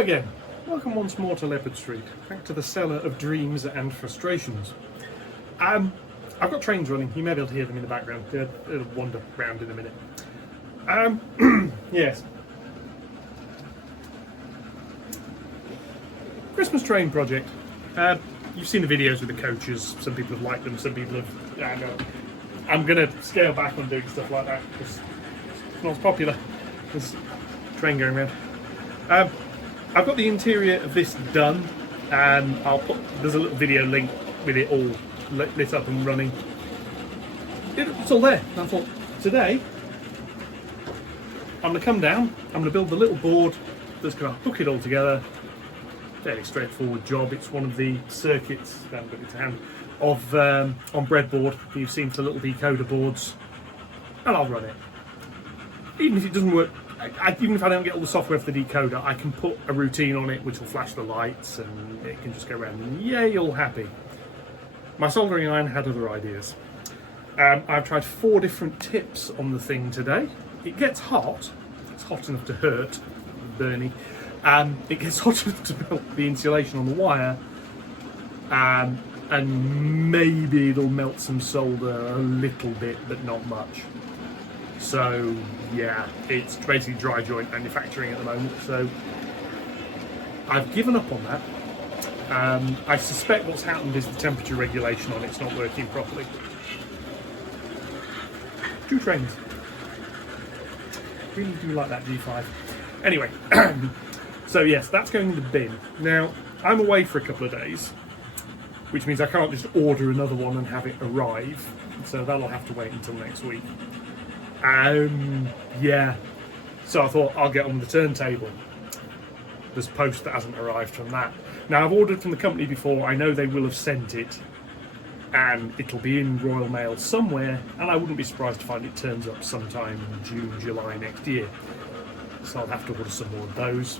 again. Welcome once more to Leopard Street, back to the cellar of dreams and frustrations. I've got trains running. You may be able to hear them in the background. They'll wander around in a minute. Yes. Christmas train project. You've seen the videos with the coaches. Some people have liked them, some people have... I'm going to scale back on doing stuff like that because it's not as popular. There's a train going around. I've got the interior of this done, and there's a little video link with it all lit up and running. It's all there. I thought, today, I'm going to come down, I'm going to build the little board that's going to hook it all together. Fairly straightforward job. It's one of the circuits, of on breadboard. You've seen the little decoder boards, and I'll run it. Even if it doesn't work, even if I don't get all the software for the decoder, I can put a routine on it which will flash the lights and it can just go around and yay, all happy. My soldering iron had other ideas. I've tried 4 different tips on the thing today. It gets hot. It's hot enough to hurt, Bernie. It gets hot enough to melt the insulation on the wire, and maybe it'll melt some solder a little bit, but not much. So yeah, it's basically dry joint manufacturing at the moment, so I've given up on that. I suspect what's happened is the temperature regulation on it's not working properly. 2 trains. Really do like that G5. Anyway, so yes, that's going in the bin. Now, I'm away for a couple of days, which means I can't just order another one and have it arrive, so that'll have to wait until next week. Yeah, so I thought I'll get on the turntable. There's post that hasn't arrived from that. Now, I've ordered from the company before. I know they will have sent it, and it'll be in Royal Mail somewhere, and I wouldn't be surprised to find it turns up sometime in June, July next year. So I'll have to order some more of those.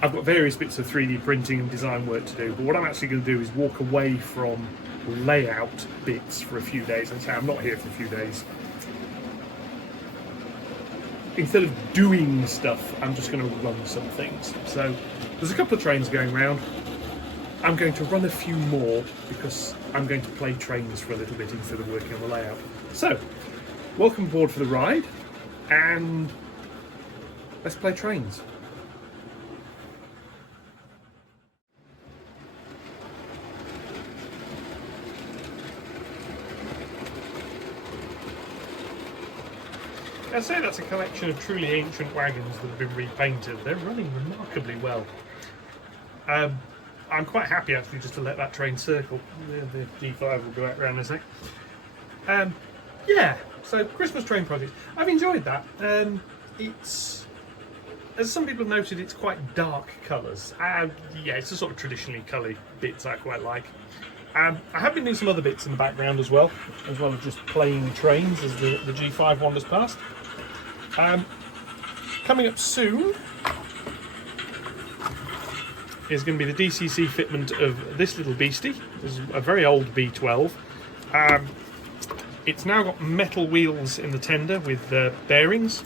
I've got various bits of 3D printing and design work to do, but what I'm actually going to do is walk away from layout bits for a few days and say I'm not here for a few days. Instead of doing stuff, I'm just going to run some things. So there's a couple of trains going around. I'm going to run a few more because I'm going to play trains for a little bit instead of working on the layout. So, welcome aboard for the ride, and let's play trains. I'd say that's a collection of truly ancient wagons that have been repainted. They're running remarkably well. I'm quite happy actually just to let that train circle. The G5 will go out around in a sec. Yeah, so Christmas train project. I've enjoyed that. It's, as some people have noted, it's quite dark colours. Yeah, it's the sort of traditionally coloured bits I quite like. I have been doing some other bits in the background as well as just playing trains as the G5 wanders past. Coming up soon is going to be the DCC fitment of this little beastie. This is a very old B12. It's now got metal wheels in the tender with bearings.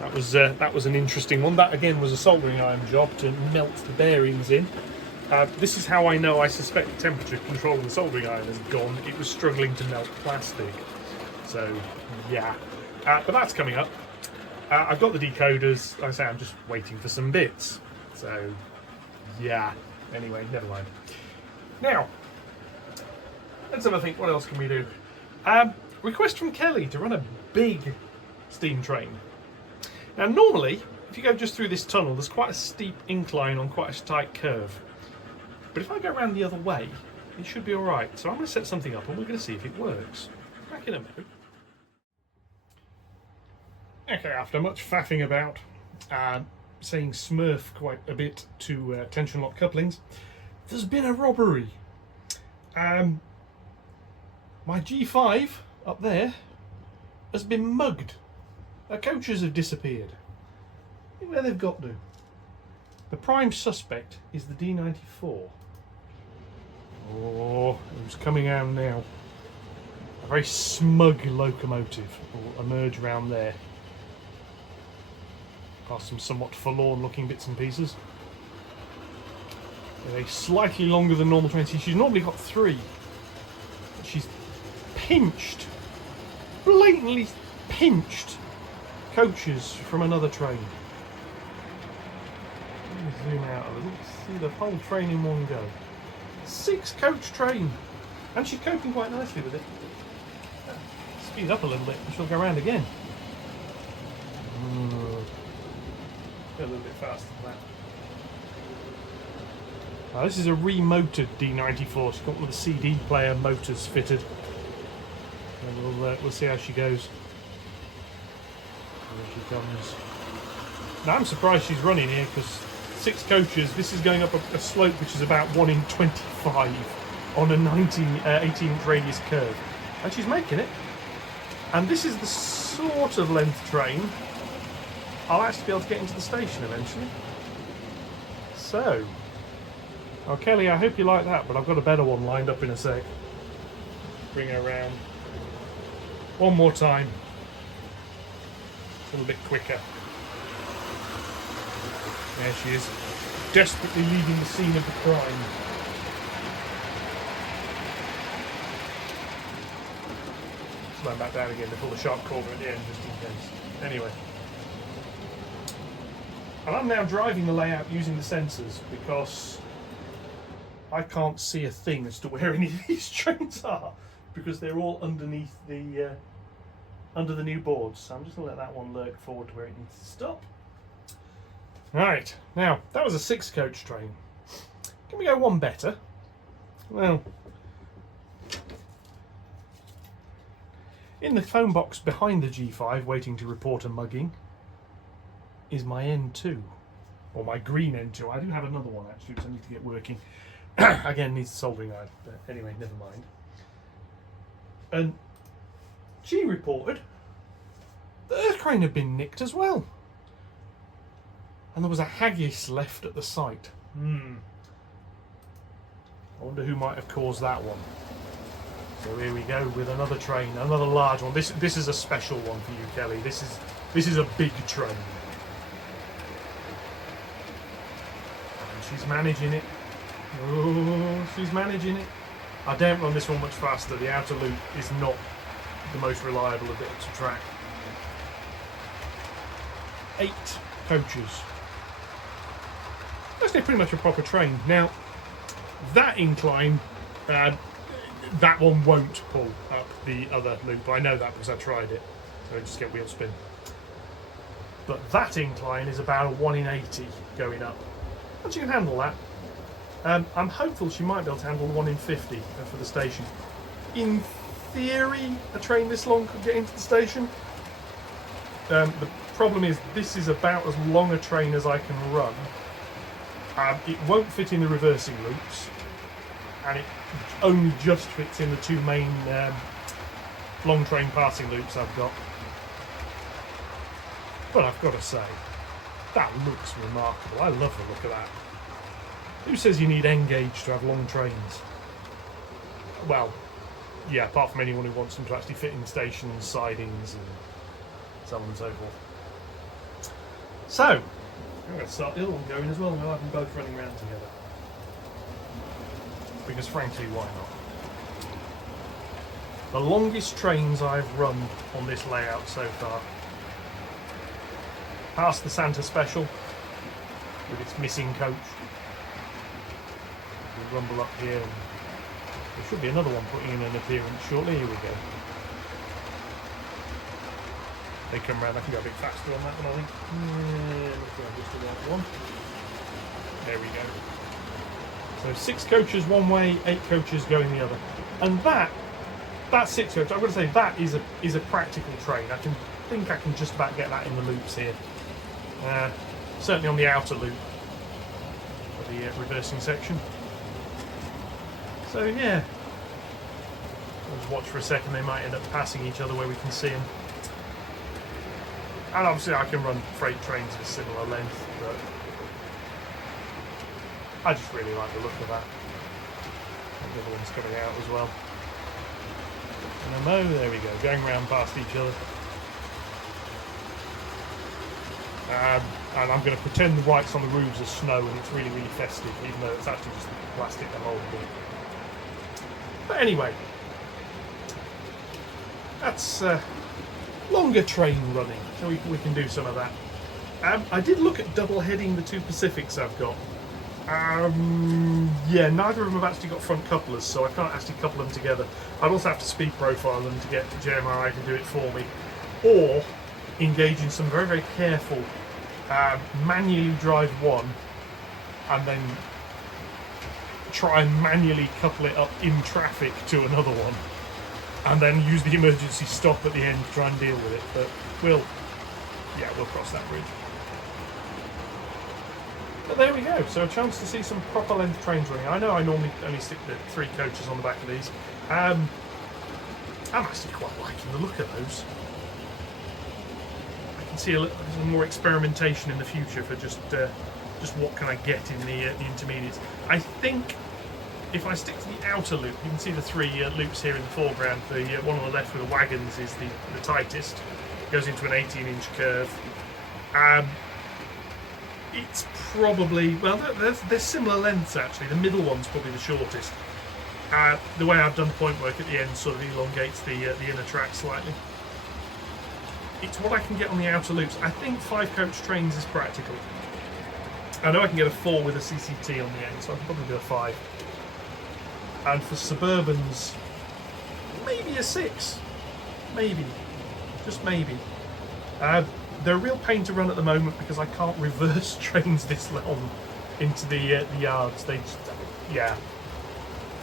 That was an interesting one. That again was a soldering iron job to melt the bearings in. This is how I know I suspect the temperature control of the soldering iron has gone. It was struggling to melt plastic. So yeah, but that's coming up. I've got the decoders. Like I say, I'm just waiting for some bits. So yeah, anyway, never mind. Now, let's have a think, what else can we do? Request from Kelly to run a big steam train. Now normally, if you go just through this tunnel, there's quite a steep incline on quite a tight curve. But if I go around the other way, it should be alright. So I'm going to set something up and we're going to see if it works. Back in a minute. Okay, after much faffing about, saying smurf quite a bit to tension lock couplings, there's been a robbery. My G5 up there has been mugged. Our coaches have disappeared. Look where they've got to. The prime suspect is the D94. Oh, who's coming out now? A very smug locomotive will emerge round there. past some somewhat forlorn looking bits and pieces. They're slightly longer than normal trains. She's normally got 3. But she's pinched, blatantly pinched coaches from another train. Let me zoom out a little, see the whole train in one go. 6 coach train, and she's coping quite nicely with it. Speed up a little bit and she'll go round again. Go a little bit faster than that. Now, this is a remotored D94. She's got one of the CD player motors fitted. And we'll see how she goes. There she comes. Now I'm surprised she's running here because 6 coaches. This is going up a slope which is about 1 in 25 on a 18-inch radius curve, and she's making it. And this is the sort of length train I'll actually be able to get into the station eventually. So, oh Kelly, I hope you like that, but I've got a better one lined up in a sec. Bring her around. One more time. A little bit quicker. There she is, desperately leaving the scene of the crime. Slow back down again to pull the sharp corner at the end, just in case. Anyway. And I'm now driving the layout using the sensors because I can't see a thing as to where any of these trains are because they're all underneath the under the new boards. So I'm just going to let that one lurk forward to where it needs to stop. Right, now that was a 6 coach train. Can we go one better? Well, in the phone box behind the G5 waiting to report a mugging is my N2, or my green N2. I do have another one actually which I need to get working. Again, needs soldering iron, but anyway, never mind. And she reported that her crane had been nicked as well. And there was a haggis left at the site. I wonder who might have caused that one. So here we go with another train, another large one. This is a special one for you, Kelly. This is a big train. And she's managing it. Oh, she's managing it. I don't run this one much faster. The outer loop is not the most reliable of bits of track. 8 coaches. That's pretty much a proper train. Now, that incline, that one won't pull up the other loop. I know that because I tried it. So just get wheel spin. But that incline is about a 1 in 80 going up. And she can handle that. I'm hopeful she might be able to handle 1 in 50 for the station. In theory, a train this long could get into the station. The problem is this is about as long a train as I can run. It won't fit in the reversing loops, and it only just fits in the 2 main long train passing loops I've got. But I've got to say, that looks remarkable. I love the look of that. Who says you need N-gauge to have long trains? Well, yeah, apart from anyone who wants them to actually fit in stations, sidings, and so on and so forth. So, I'm going to start the other one going as well, and we'll have them both running around together. Because frankly, why not? The longest trains I've run on this layout so far. Past the Santa Special, with its missing coach. We'll rumble up here, and there should be another one putting in an appearance shortly. Here we go. They come round, I can go a bit faster on that one, I think. Let's go just the right one. There we go. So 6 coaches one way, 8 coaches going the other. And that 6 coach, I've got to say, that is a practical train. I think I can just about get that in the loops here. Certainly on the outer loop of the reversing section. So yeah, I'll just watch for a second. They might end up passing each other where we can see them. And obviously I can run freight trains of a similar length, but I just really like the look of that. And the other one's coming out as well. And there we go, going round past each other. and I'm going to pretend the whites on the roofs are snow and it's really, really festive, even though it's actually just plastic they're molded in. But anyway, that's longer train running, so we can do some of that. I did look at double heading the two Pacifics I've got. Yeah, neither of them have actually got front couplers, so I can't actually couple them together. I'd also have to speed profile them to get JMRI to do it for me, or engage in some very, very careful manually drive one and then try and manually couple it up in traffic to another one, and then use the emergency stop at the end to try and deal with it. But we'll cross that bridge. But there we go, so a chance to see some proper length trains running. I know I normally only stick the 3 coaches on the back of these. I'm actually quite liking the look of those. I can see a little more experimentation in the future for just what can I get in the intermediates. I think if I stick to the outer loop, you can see the 3 loops here in the foreground. The one on the left with the wagons is the tightest. It goes into an 18-inch curve. It's probably, well, they're similar lengths actually. The middle one's probably the shortest. The way I've done point work at the end sort of elongates the inner track slightly. It's what I can get on the outer loops. I think 5-coach trains is practical. I know I can get a 4 with a CCT on the end, so I can probably do a 5. And for Suburbans, maybe a 6. Maybe. Just maybe. They're a real pain to run at the moment because I can't reverse trains this long into the yards. They just, yeah,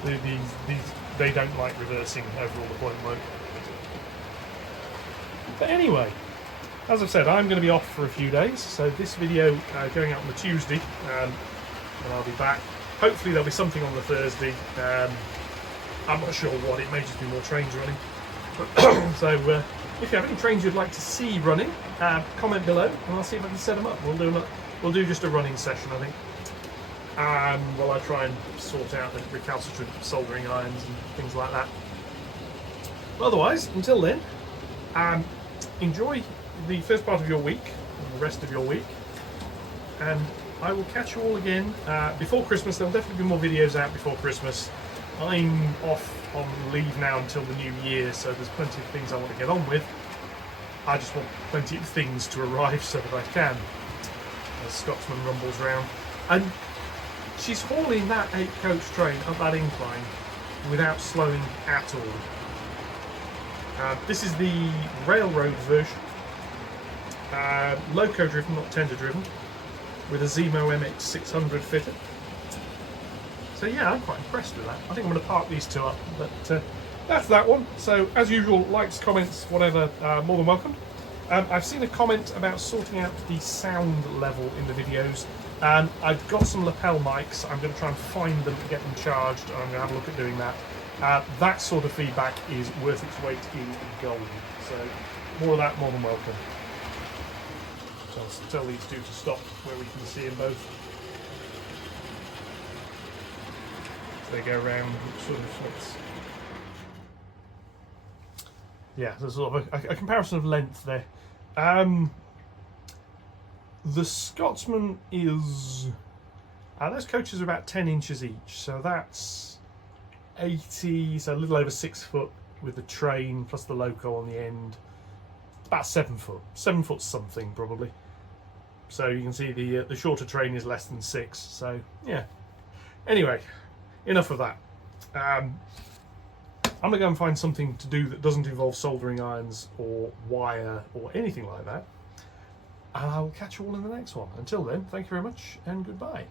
they don't like reversing over all the point work. But anyway, as I've said, I'm going to be off for a few days, so this video going out on the Tuesday, and I'll be back. Hopefully there'll be something on the Thursday. I'm not sure what, it may just be more trains running. So if you have any trains you'd like to see running, comment below and I'll see if I can set them up. We'll do just a running session, I think. While I try and sort out the recalcitrant soldering irons and things like that. But otherwise, until then, enjoy the first part of your week and the rest of your week, and I will catch you all again before Christmas. There'll definitely be more videos out before Christmas. I'm off on leave now until the new year, so there's plenty of things I want to get on with. I just want plenty of things to arrive so that I can, as Scotsman rumbles round. And she's hauling that 8-coach train up that incline without slowing at all. This is the railroad version, loco driven, not tender driven, with a Zemo MX600 fitted. So yeah, I'm quite impressed with that. I think I'm going to park these two up, but that's that one. So as usual, likes, comments, whatever, more than welcome. I've seen a comment about sorting out the sound level in the videos. I've got some lapel mics. I'm going to try and find them and get them charged, and I'm going to have a look at doing that. That sort of feedback is worth its weight in gold. So more of that, more than welcome. So I'll tell these two to stop where we can see them both. They go around sort of, yeah, there's sort of a comparison of length there. The Scotsman is, those coaches are about 10 inches each, so that's 80, so a little over 6 foot with the train plus the loco on the end. About 7 foot, 7 foot something probably. So you can see the shorter train is less than 6. So yeah. Anyway, enough of that. I'm gonna go and find something to do that doesn't involve soldering irons or wire or anything like that. And I will catch you all in the next one. Until then, thank you very much and goodbye.